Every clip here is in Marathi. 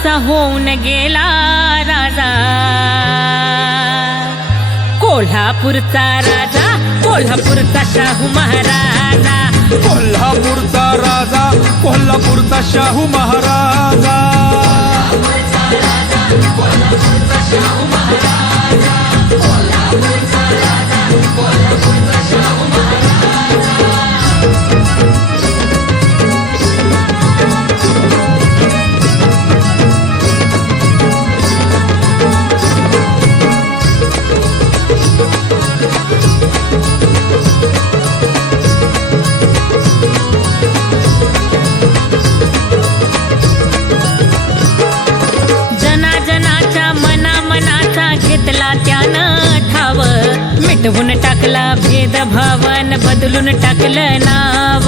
असा होऊन गेला राजा. कोल्हापूरचा राजा कोल्हापूरचा शाहू महाराजा. कोल्हापूरचा राजा कोल्हापूरचा शाहू महाराजा. मिटवून टाकला भेदभावन बदलून टाकलं नाव.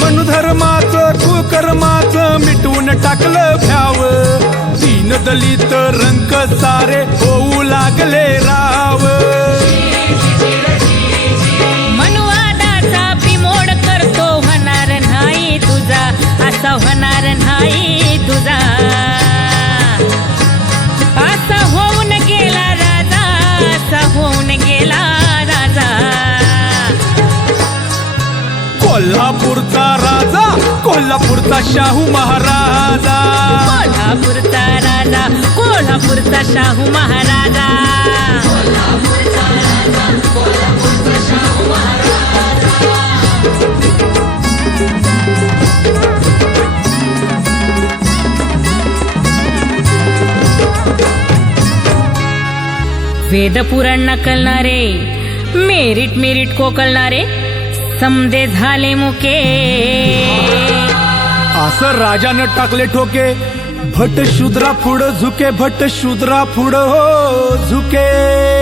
मनुधर्माचं कुकर्माचं मिटवून टाकलं भ्याव. दीन दलित रंक सारे होऊ लागले राव. मनुवादाचा बिमोड करतो होणार नाही तुझा. असा होणार कोल्हापूरचा राजा कोल्हापूरचा शाहू महाराजा. कोल्हापूरचा राजा कोल्हापूरचा शाहू महाराजा. वेद पुराण नकलणारे मेरिट मेरिट कोकलणारे समदे झाले मुके. असं राजानं टाकले ठोके. भट शूद्रा पुढं झुके भट शूद्रा पुढं हो झुके.